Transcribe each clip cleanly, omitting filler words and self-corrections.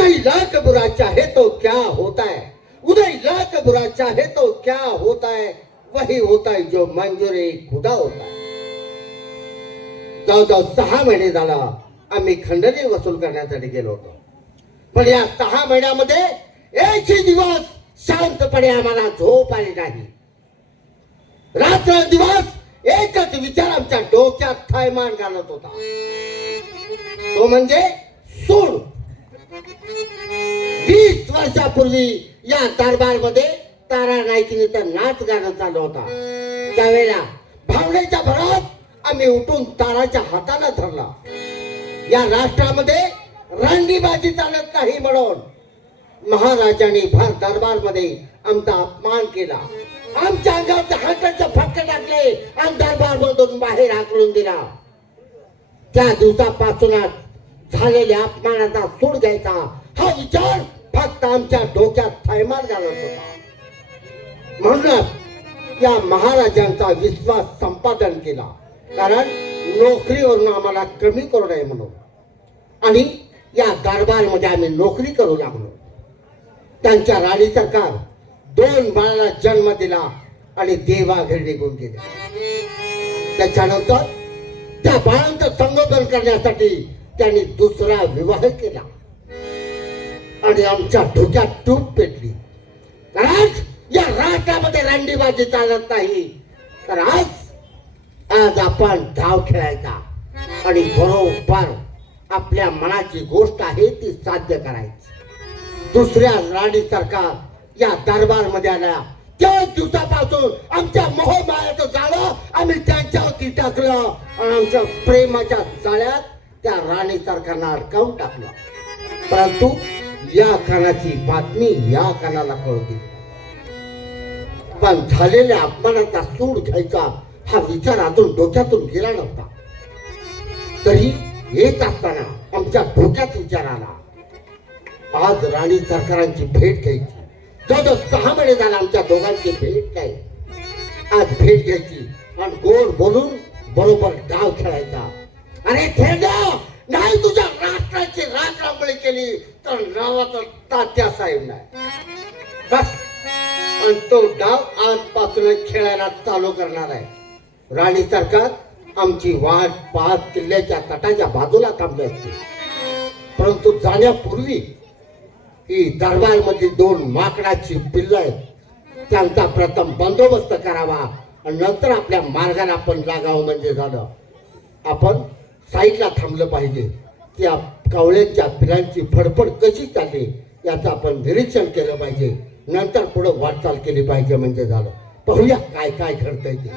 उदय लाख बुरा चाहे तो क्या होता है, उदय लाख बुरा चाहे तो क्या होता है, वही होता है जो मंजूरी खुदा होता है. जवळजवळ 6 महिने झाला आम्ही खंडणी वसूल करण्यासाठी गेलो होतो. पण या 6 महिन्यामध्ये एकही दिवस शांतपणे आम्हाला झोप आली नाही. रात्र दिवस एकच विचार आमच्या डोक्यात थैमान घालत होता, तो म्हणजे सूड. 20 वर्षापूर्वी या दरबारमध्ये तारा नाईकीचा नाच गाणं चालू होता. त्यावेळेला भावनेच्या भरात आम्ही उठून ताराच्या हाताला धरला. या राष्ट्रामध्ये रांडीबाजी चालत नाही म्हणून महाराजांनी भर दरबारमध्ये आमचा अपमान केला. आमच्या अंगावरच्या हाताचे फटके टाकले आणि दरबारमधून बाहेर हाकलून दिला. त्या दिवसापासूनच झालेल्या अपमानाचा सूड घ्यायचा हा विचार फक्त आमच्या डोक्यात थैमान घालत होता. म्हणूनच या महाराजांचा विश्वास संपादन केला, कारण नोकरीवरून आम्हाला कमी करू नये म्हणून. आणि या दरबारमध्ये आम्ही नोकरी करू लागलो. त्यांच्या राणी सरकार 2 बाळाला जन्म दिला आणि देवाघरी निघून गेले. त्याच्यानंतर त्या बाळांचं संगोपन करण्यासाठी त्यांनी दुसरा विवाह केला आणि आमच्या डोक्यात टूप पेटली. आज या राष्ट्रामध्ये रांडीबाजी चालत नाही, तर आज आपण धाव खेळायचा आणि बरोबर आपल्या मनाची गोष्ट आहे ती साध्य करायची. दुसऱ्या राणी सरकार या दरबारमध्ये आल्या त्या दिवसापासून आमच्या मोहमायाचं जाळं आम्ही त्यांच्यावरती टाकलं आणि आमच्या प्रेमाच्या जाळ्यात त्या राणी सरकारला अडकावून टाकलं. परंतु या कानाची बातमी या कानाला कळू गेली. पण झालेल्या अपमानाचा सूड घ्यायचा हा विचार अजून डोक्यातून गेला नव्हता. तरी येत असताना आमच्या डोक्यात विचार आला, आज राणी सरकारांची भेट घ्यायची. जवळजवळ 6 महिने झाला आमच्या दोघांची भेट नाही. आज भेट घ्यायची आणि गोड बोलून बरोबर डाव खेळायचा. अरे खेळड्या, नाही तुझ्या राष्ट्राची राखरांबळी केली तर नावाचा तात्या साहेब नाही. बस, आणि तो डाव आजपासून खेळायला चालू करणार आहे. राणी सरकार आमची वाट पाहत किल्ल्याच्या तटाच्या बाजूला थांबली असते, परंतु जाण्यापूर्वी ही दरबारमध्ये 2 माकडाची पिल्लं आहेत, त्यांचा प्रथम बंदोबस्त करावा आणि नंतर आपल्या मार्गाला आपण लागावं म्हणजे झालं. आपण साईडला थांबलं पाहिजे. त्या कावळ्यांच्या पिलांची फडफड कशी चालली याचं आपण निरीक्षण केलं पाहिजे. नंतर पुढे वाटचाल केली पाहिजे म्हणजे झालं. पाहूया काय काय घडतंय ते.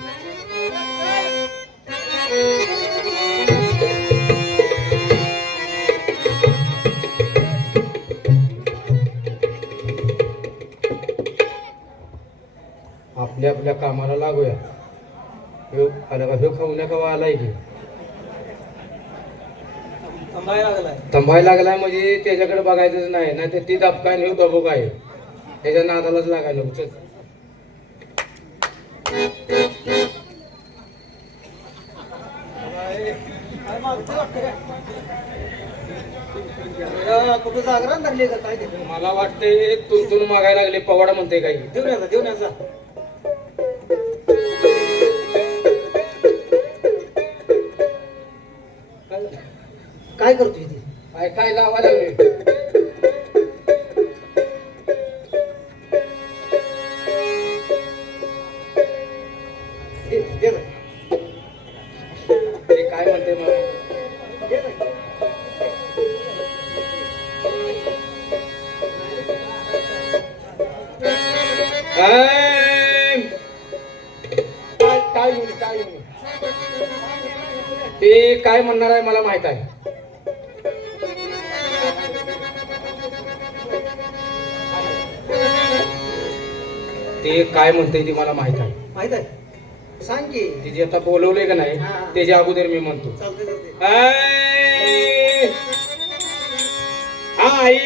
आपल्या आपल्या कामाला लागूया. आला का खाऊ नका आलाय की थांबायला लागलाय म्हणजे त्याच्याकडे बघायचंच नाही, नाही तर ती दबकाय नाही दबो काय त्याच्या नादालाच लागायला. कुठं जागरण लागले का काय? मला वाटतंय तुमतून मागायला लागले. पवाडा म्हणते काही देऊन याचा काय करतोय ती? काय काय लावायला लागले. ते काय म्हणते मग? ते काय म्हणणार आहे मला माहित आहे. ते काय म्हणते ती मला माहित आहे. माहित आहे? सांग की. ते जे आता बोलवले का नाही त्याच्या अगोदर मी म्हणतो. चालते चालते. आई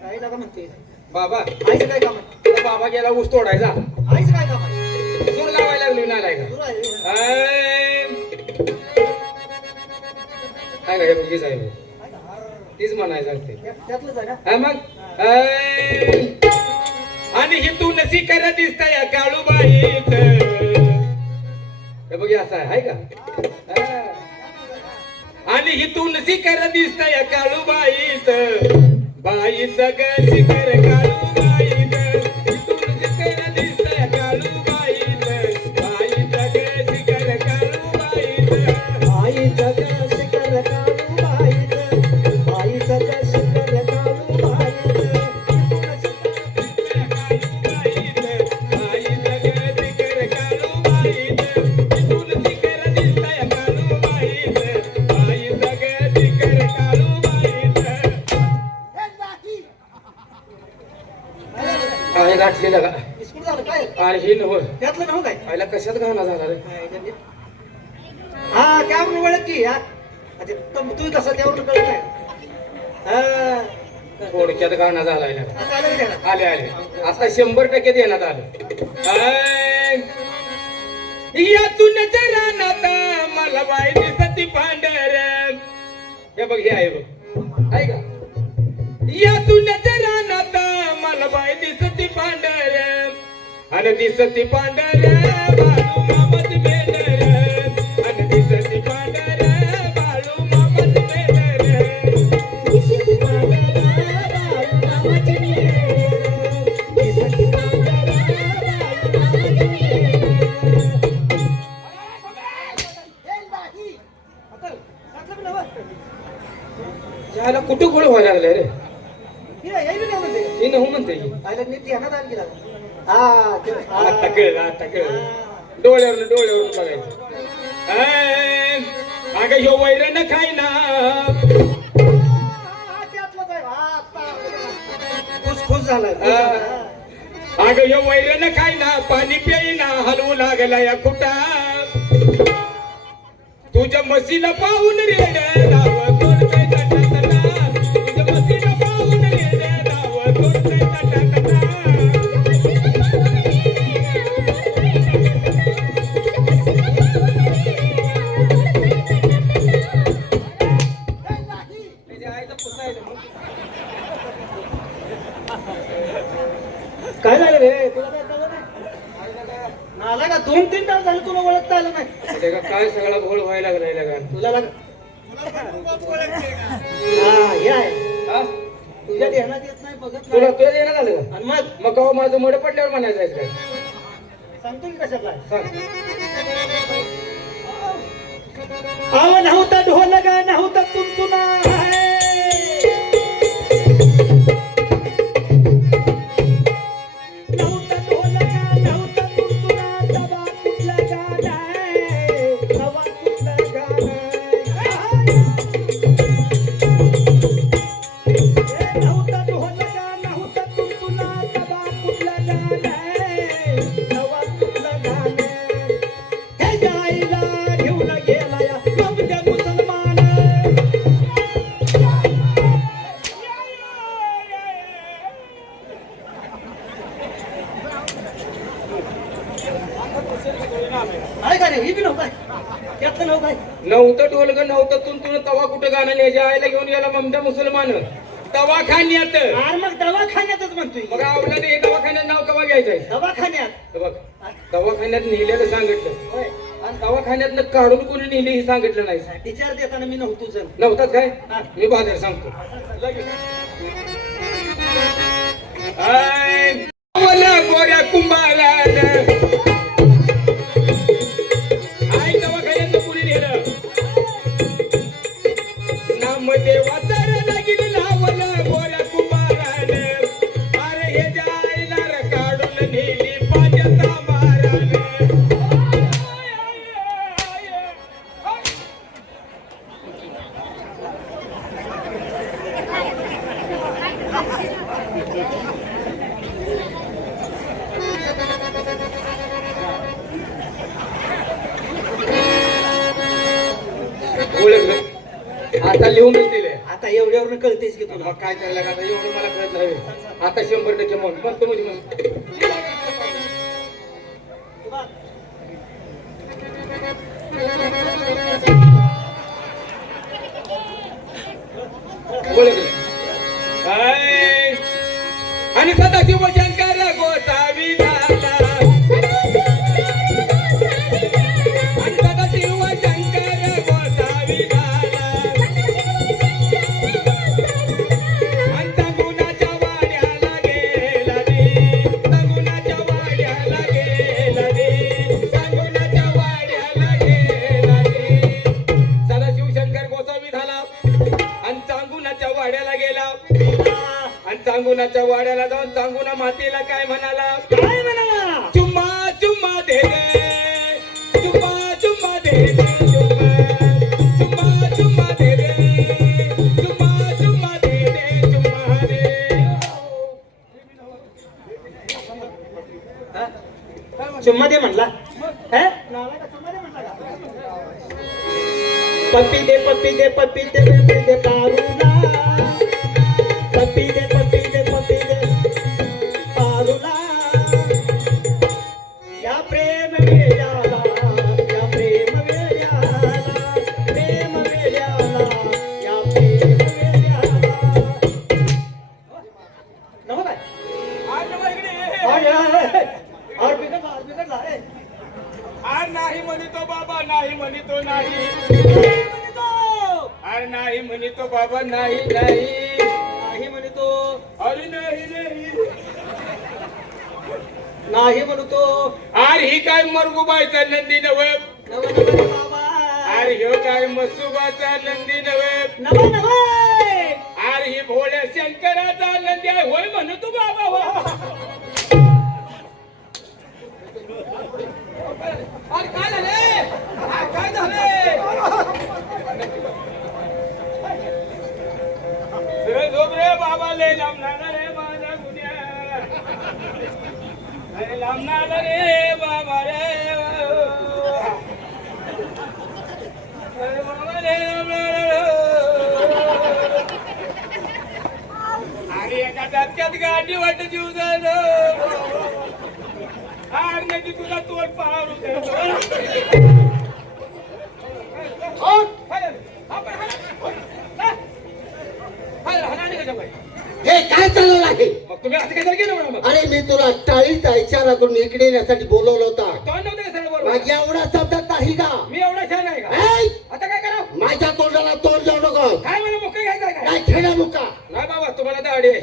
काय लागा म्हणते बाबा. आईचं काय काम आहे? बाबा गेला ऊस तोडायचा. आईचं काय काम आहे? जोर लावायला लागली नालाय का. काय काय हीच आहे बघ. तीच म्हणाय सांगते त्यातलंच आहे ना हा मग आणि ही तू नसी कर दिसता या काळूबाईच हे बघ असं आहे का हा. आणि ही तू नसी कर दिसता या काळूबाईच बाईच ग शिखर काळूबाईच तू नसी कर दिसता या काळूबाईच बाईच ग शिखर काळूबाईच आई जग शिखर काळू बाईच आई जग शिखर काळू बाईच गाठलेला का बिस्कुट झालं काय आणि हे नव त्यातलं नव्ह काय आईला कशात घाणा झाला रे हा त्यावरून ओळख की हा तू कसं त्यावरून कळत नाही हा थोडक्यात घाणा झाला आईला. आता आलं की त्याला? आले आले आता 100% देण्यात आलं यातून जरा नाता मला बाई दिसती पांढर हे बघ हे आहे बघ आहे का यातून जरा नाता मला बाई दिसती पांढर आणि दिसती पांढर बाळू मामत बेंडर आणि दिसती पांढर बाळू मामत बेंडर त्याला कुठं गोळ व्हायला लागलाय रे ही नऊ म्हणते ही. आता कळलं आता कळलं डोळ्यावरून बघायचं अगं ह्यो वैरण खाय ना खुश झाला अगं ह्यो वैरण खाय ना पाणी प्यायना हलवू लागला या खुटा तुझ्या म्हशीला पाहून रेड राव तोडतंय तटातटा तुझ्या म्हशीला पाहून रेड राव तोडतंय तटातटा काय झालं रे तुला काय कळलं नाही नाला का 2-3 तास झाले तुला ओळखता आलं नाही काय सगळा घोळ व्हायला लागलाय का तुला लाग हा हे आहे हा? तुझ्या ध्यानात येत नाही बघत तुला नाही तुला देण्यात आलं का आणि मग मग कवा माझं मड पडल्यावर म्हणायचं आहे काय सांगतो की कशातला आहे. सांग आव नव्हता ढोलगा नव्हता तुंतुना आहे. नव्हता ढोलगा नव्हता तुंतुना तवा कुठला गाणं आहे तवा कुठला गाणं आहे. नव्हता ढोलगा नव्हता तुंतुना तवा कुठला गाणं आहे तवा कुठला गाणं आहे. हे जायला घेऊन गेला या ममत्या मुसलमान आहे का रे ही बी नव्हता त्यातलं नव्हतं काय नव्हतं ढोलग नव्हतं तुंतुन तवा कुठं गाणं न्यायच्या आईला घेऊन गेला ममता मुसलमान दवाखान्यात अरे मग दवाखान्यातच म्हणतोय बघ आवडलं हे दवाखान्यात नाव कवा घ्यायचंय दवाखान्यात तर बघ दवाखान्यात नेलेलं सांगितलं होय आणि दवाखान्यातनं काढून कोणी नेली हे सांगितलं नाही टीचर देताना मी नव्हतो जण नव्हताच काय हा. मी बाजार सांगतो गोऱ्या कुंभारान आई दवाखान्यात कुणी नेलं नामदेवाचा लगीन लावलं गोऱ्या कुंभारान अरे हे जायला काढून नेली पाण्याचा मारान ओळखलं आता लिहूनच दिले आता एवढ्यावरून कळतेच की तुला मग काय करायला आता एवढं मला कळत नाही आता 100% म्हणून पण तुम्ही ओळखलं काय आणि सदाशिव शंकर गोसावी झाला आणि सदाशिव शंकर गोसावी झाला आणि संगुणाच्या वाड्याला गेला रे संगुणाच्या वाड्याला गेला रे संगुणाच्या वाड्याला गेला रे सदाशिव शंकर गोसावी झाला आणि चांगुणाच्या वाड्याला गेला आणि चांगुणाच्या वाड्याला जाऊन चांगुणा मातेला काय म्हणाला काय म्हणा चुम्मा चुम्मा दे दे चुम्मा चुम्मा दे दे चुम्मा चुम्मा दे दे चुम्मा चुम्मा दे दे चुम्मा दे चुम्मा दे म्हणला पप्पी दे पप्पी दे पप्पी दे पप्पी दे पारूला पप्पी दे पप्पी दे पप्पी दे पारूला या प्रेम वेळ्याला या प्रेम वेळ्याला प्रेम वेळ्याला या प्रेम वेळ्याला नमो काय और बिगडला रे अरे नाही म्हणतो बाबा नाही म्हणतो नाही अरे नाही म्हणतो बाबा नाही नाही नाही म्हणतो अरे नाही नाही नाही म्हणतो अरे ही काय मरगुबाईचा नंदी नव्हे नव नव बाबा अरे ह्यो काय मसुबाचा नंदी नव्हे नव नव अरे ही भोळ्या शंकराचा नंदी आहे होय म्हणतो बाबा हो अरे काय झाले काय झाले झोप रे बाबा लय लांबणार रे माझा गुन्ह्या लय लांबणार रे बाबा रे अरे बाबा लय लांबणार अरे एका धक्क्यात गाडी वाट जीव झालं अरे नदी तुझा तोड पहार हे काय चाललं आहे मग तुम्ही असं काय केलं म्हणा मग अरे मी तुला टाळीचा इशारा करून इकडे येण्यासाठी बोलवलं होतं तोंड नव्हतं का सगळं बरोबर मग एवढा शब्द नाही का मी एवढा छान आहे का ऐ, आता काय करा माझ्या तोंडाला तोंड जाऊ नको काय म्हणा मुख्य घ्यायचं काय काय खेळा मुका नाही बाबा तुम्हाला दाढी आहे.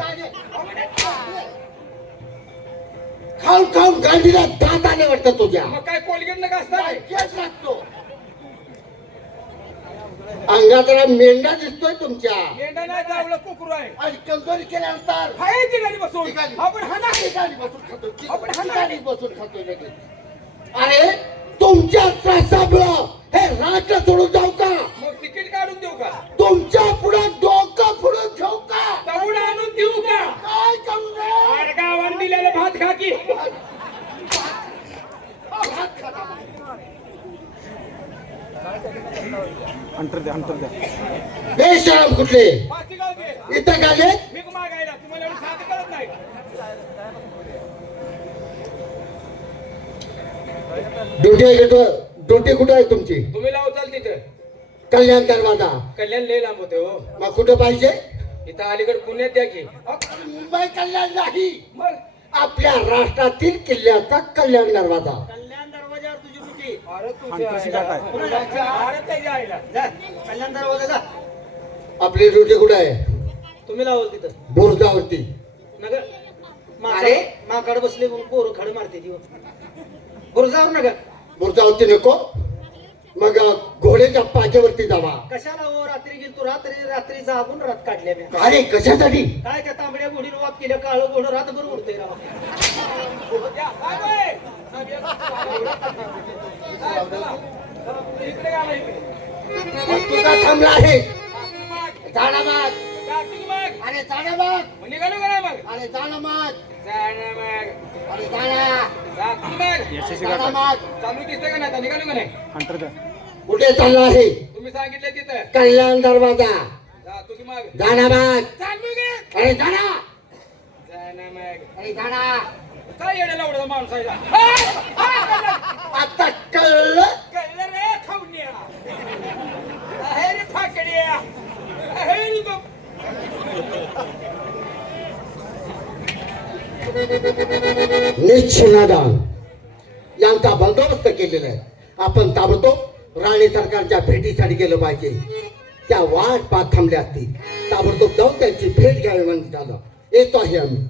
खाऊन खाऊन गाडीला दात आले वाटतं तुझ्या मग काय कोलगेट नका असतात तेच लागतो अंगातला मेंढा दिसतोय तुमच्या मेंढा नाही चावलं कुकरू आहे आणि कमजोरी केल्यानंतर आहे ती गाडी बसून आपण हा नाही गाडी बसून खातो आपण हाणा. गाडी बसून खातोय लगेच. अरे तुमच्या त्रासामुळं हे राष्ट्र सोडून जाऊ का मग तिकीट काढून देऊ का तुमच्या पुढे डोकं पुढे घेऊ का दगड आणून देऊ का काय करू रे अरे गावात दिलेलं भात खा की बेशरम कुठले फाशी गाव घे इथं गाले भीक मागायला तुम्हाला एवढं साधं कळत नाही ड्युटी कुठं आहे तुमची तुम्ही लावचाल तिथं कल्याण दरवाजा कल्याण लय लांब होते हो मग कुठं पाहिजे इथं अलीकडे पुण्यात द्या की मुंबई कल्याण नाही मग आपल्या राष्ट्रातील किल्ल्याचा कल्याण दरवाजा कल्याण दरवाजावर तुझी ड्युटी अरे तुझ्या अरे त्याच्या आईला जा कल्याण दरवाजा जा आपली ड्युटी कुठं आहे तुम्ही लावल तिथं बुरजावरती नगर अरे? माकड बसले म्हणून पोरं खड मारते ती बुरजावर नगर बुरजावरती नको मग घोड्याच्या पाच्यावरती जावा कशाला हो रात्री गेली तू रात्री जागून रात काढल्या मी अरे कशासाठी काय त्या तांबड्या घोडीनं वाद केल्या काळं घोडं रातभर उडतंय राव या, साहेब आहे. साहेब, या. साहेब, चला. चला, तुम्ही इकडे आला इकडे मग तुझा थांबला आहे जाती मग. जाणा मग जाती मग. अरे जाणा मग मग निघालो का नाही मग अरे जाणा मग जाणं मग अरे जाणा जाती मग जाणा मग चालू दिसतंय का नाही आता निघालो का नाही कुठे चालला आहे तुम्ही सांगितलं तिथं कल्याण दरवाजा जा तुझी मग जाणा मग चालू गे अरे जाणा जाणं मग अरे जाणा काय येण्याला एवढा माणूस आहे आता कळलं कळलं रे खाऊन या अहे रे फाकड्या अहे रे निश्चिनादान यांचा बंदोबस्त केलेला आहे. आपण ताबडतोब राणे सरकारच्या भेटीसाठी गेलं पाहिजे. त्या वाट पाहत थांबल्या असतील. ताबडतोब जाऊन त्यांची भेट घ्यावी म्हणून झालं. येतो आहे आम्ही.